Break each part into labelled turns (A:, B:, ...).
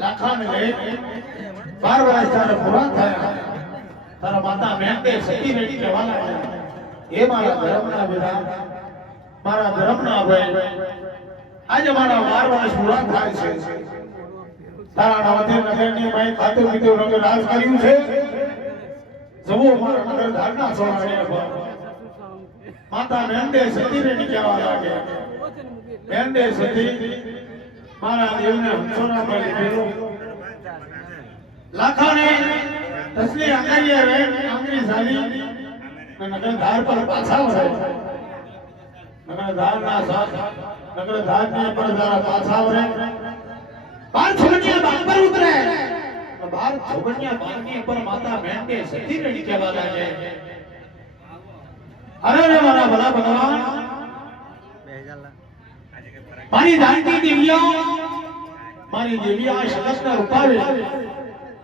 A: લાખાને લઈ બાર તારે પૂરા થયા તારા માતા મેંદે સતી રેડી કહેવાના એ મારા ધર્મના વિધાન મારા ધર્મના ભાઈ, આજે મારા બાર વર્ષ થાય છે. તારા નવધીર નગરની માઈ ખાતે કર્યું છે. જવો મારા નગર ધારના પર. માતા મેંદે સતી રેડી કહેવા લાગે મેંદે સતી મારા દેવને હંસોના પર લીધેલું લાખાને તસલી આંગળીએ રે આંગળી સાલી ને નગર ધાર પર પાછા વળે. નગર ધાર ના સાથ નગર ધારની પર જરા પાછા વળે. બાર છોકરીયા બાર પર ઉતરે. બાર છોકરીયા બારની પર માતા મેંડે સતી રહી કહેવા લાગે. અરે રે મારા ભલા ભગવાન. મારી જાનકી દેવીઓ મારી દેવી આ ઉપાવે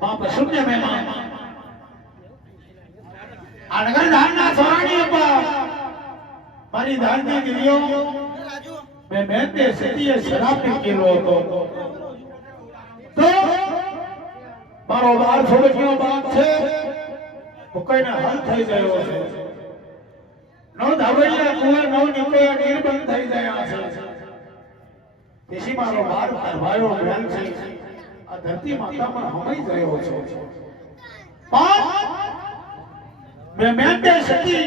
A: બાપ શૂન્ય મહેમાન. આ નગર ધારના સોરાણી અપ્પા મારી જાનકી દેવીઓ મેં મહેનતે સતીએ શરાબ પીકેલો હતો. તો મારો બાર છોડકીઓ બાપ છે. ભૂકાઈને હલ થઈ ગયો છે. નવ ધાવડિયા કુવા નવ નીકળ્યા નિર્બંધ થઈ ગયા છે. તેથી મારો બાર મહેલ છે આ ધરતી માતામાં હમાઈ ગયો છે. પણ મેં મેંડે સતી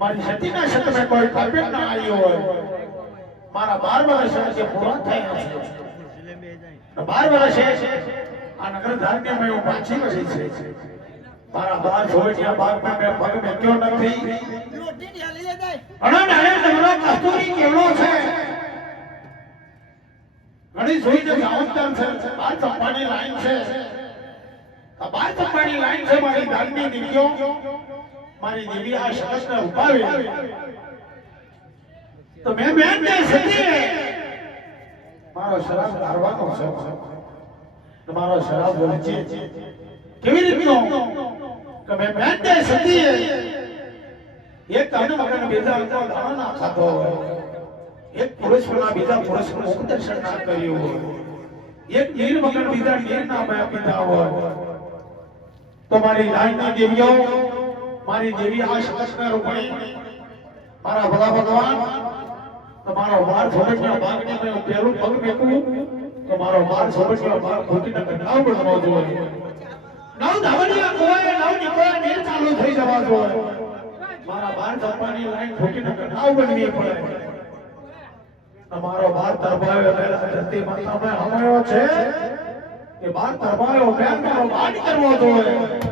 A: મારી સતીના શતમે કોઈ કાર્પેટ ના આવ્યો હોય. મારા બાર વર્ષ જે પૂરા થયા છે. બાર વર્ષે આ નગર ધાન્ય મેં પાછી વસી છે. મારા બાર છોડ્યા બાગમાં મેં પગ મૂક્યો નથી. અનંત અનંત તમારો કસ્તુરી કેવડો છે. ઘણી જોઈ છે ગાવંતર છે. બાર ચંપાની લાઈન છે. આ બાર ચંપાની લાઈન છે, મારી ધાનની દીકરીઓ મારી દીવી આ શકસને ઉપાવી તો મેં બેન ને સતી મારો શરાબ ધારવાનો છે. તમારો મારો શરાબ વચ્ચે કેવી રીતનો? કે મેં બેન ને સતી એક તન મગન અંગો દાણો ખાતો હોય એક પુરુષના બીજા પુરુષનું ઉપદર્શન ના કર્યું હોય. એક નીર મગન બીજા નીર ના મેં પીધા હોય. તો મારી રાજની દેવીઓ, મારી દેવી આ શકસના રૂપણી, મારા ભલા ભગવાન, તમારો માર છોડ્યા ભાગને મેં પહેલું પગ મેકું, તો મારો માર છોડ્યા ભાગ ખોટીને કંટાળ બનવો જોઈએ. નવ ધાવડિયા કોઈ નવ નીકળ્યા નીર ચાલુ થઈ જવા જોઈએ. મારા બાર ચંપાની લાઈન ખોટીને કંટાળ બનવી પડે. તમારો બાર તરબાયો પહેલા ધરતી અમે હમાયો છે. કે બાર તરબાયો બેન મારો બાદ કરવો જોઈએ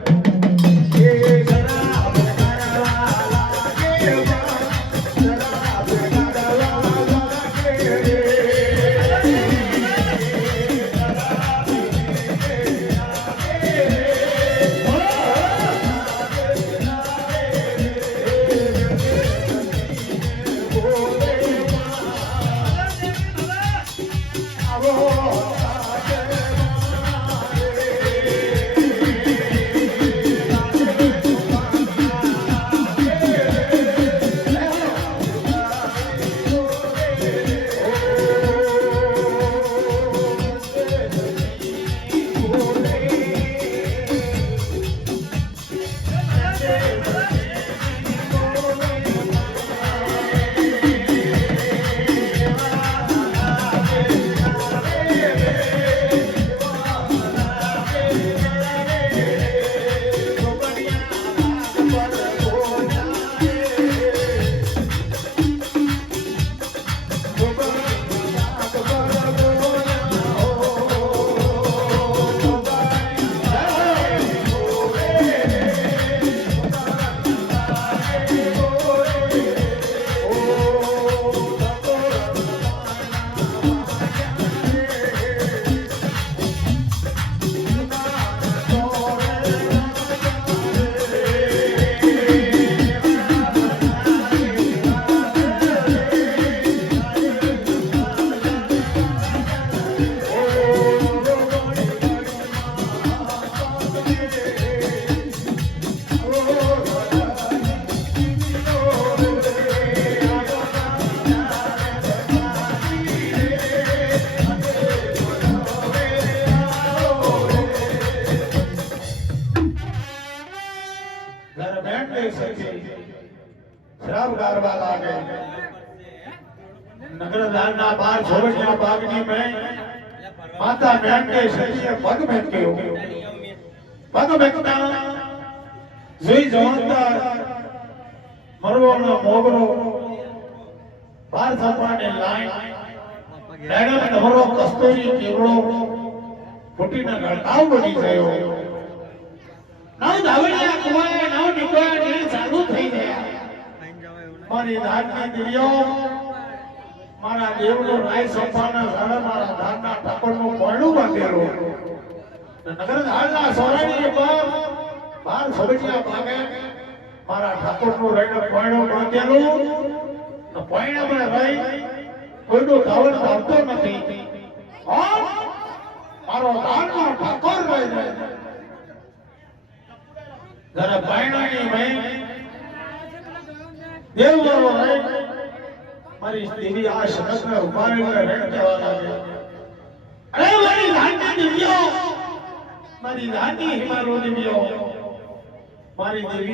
A: મેંડે સતીએ પગ મારી દેવનો રાય સોપાના સાડા મારા ધારના બાંધેલું નગર ધારના સોરાણી બાર સબડિયા ભાગે મારા ઠાકોરનું રહીને કોયણું બાંધેલું ને કોયણામાં રહી કોઈનો ધાવણ ધાવતો નથી. મારો ધારનો ઠાકોર રહી જાય જરા પાયણાની મેં દેવ મારો રહી. મારી દેવી આ શરતને ઉભારીને રહેણ કહેવા લાગે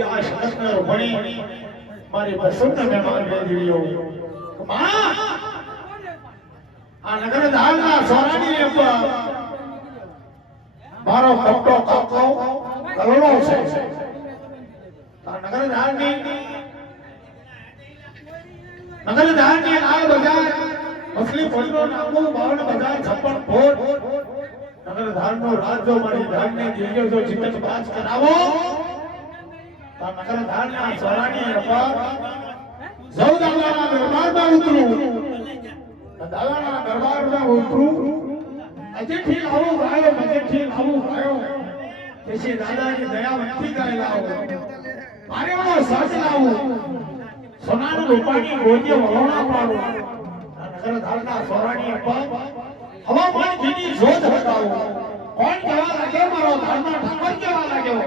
A: આ શરતને ઉભારી મારી પસંદ મહેમાન બે દેવીઓ માં! આ મારો મોટો કાકો કરોડો છે. આ નગર ધાલની નગર ધારની આ બજાર મછલી ફળનો નામો બાવન બજાર છપ્પન ફોટ. નગર ધારનો રાજ્યો મારી ધારની જીવ્યો જો ચિત્ત બાજ કરાવો. તો નગર ધારના સોરાની અપાર સૌ દાદાના દરબારમાં ઉતરું. દાદાના દરબારમાં ઉતરું. અજેઠી લાવો ભાયો અજેઠી લાવો ભાયો તેથી દાદાની દયાવંતી ગાય લાવો. મારે વાળો સાચ લાવો. સોનાનું રૂપાની ગોજે વળોણા પાડો. નગર સોરાણી પર હવામાન જેની જોધ હટાવો. કોણ કહેવા લાગ્યો? મારો ધર્મ ઠાકોર કહેવા લાગ્યો.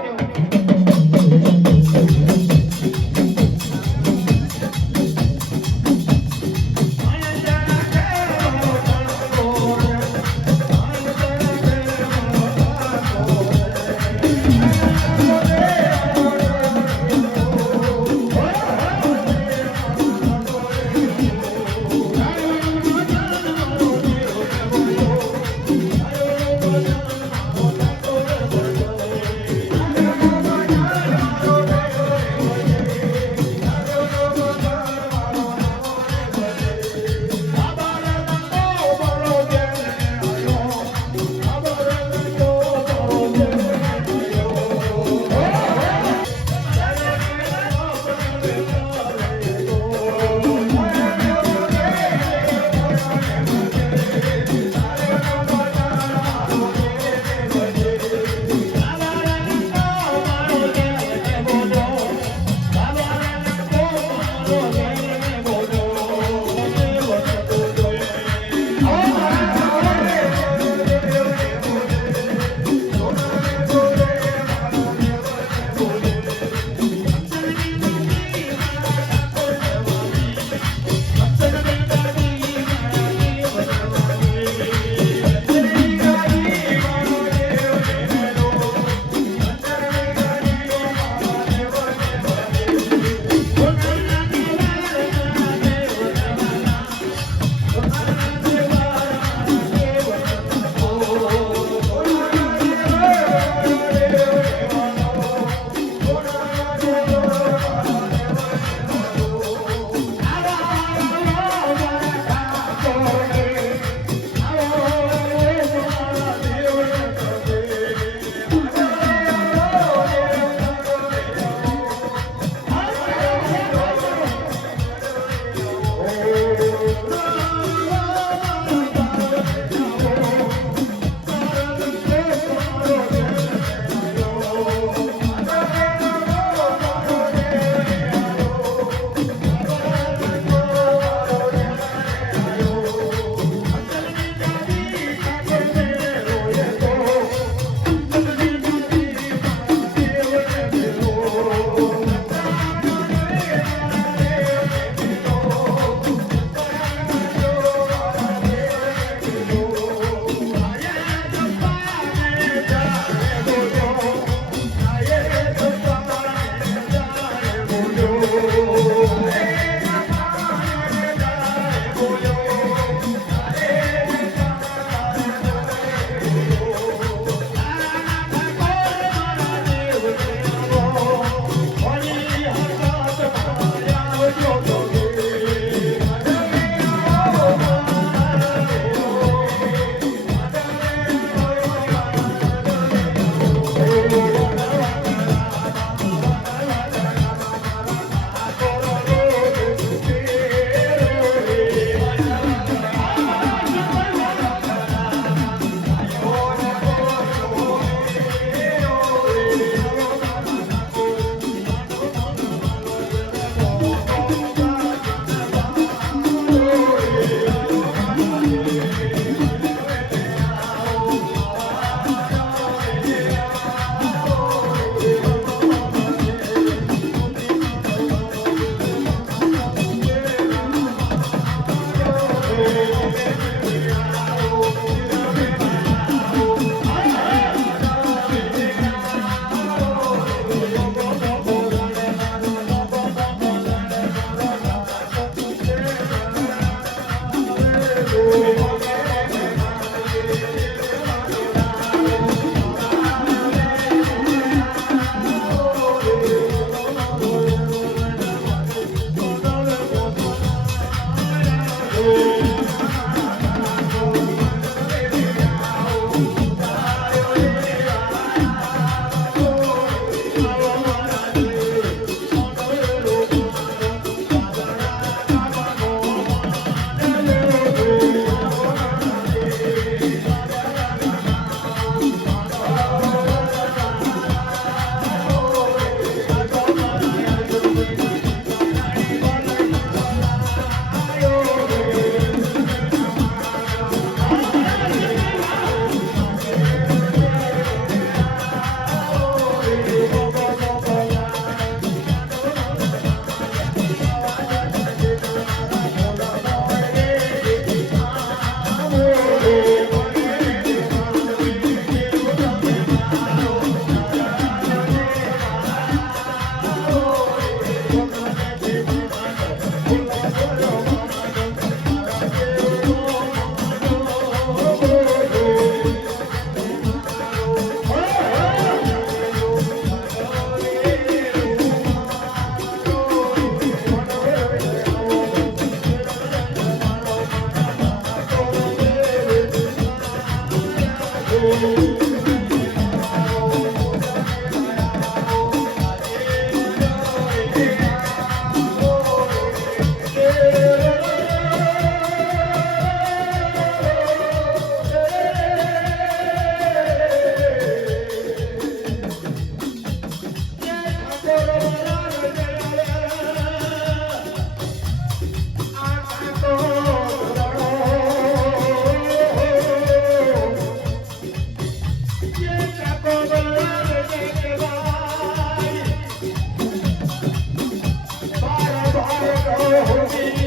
A: होगी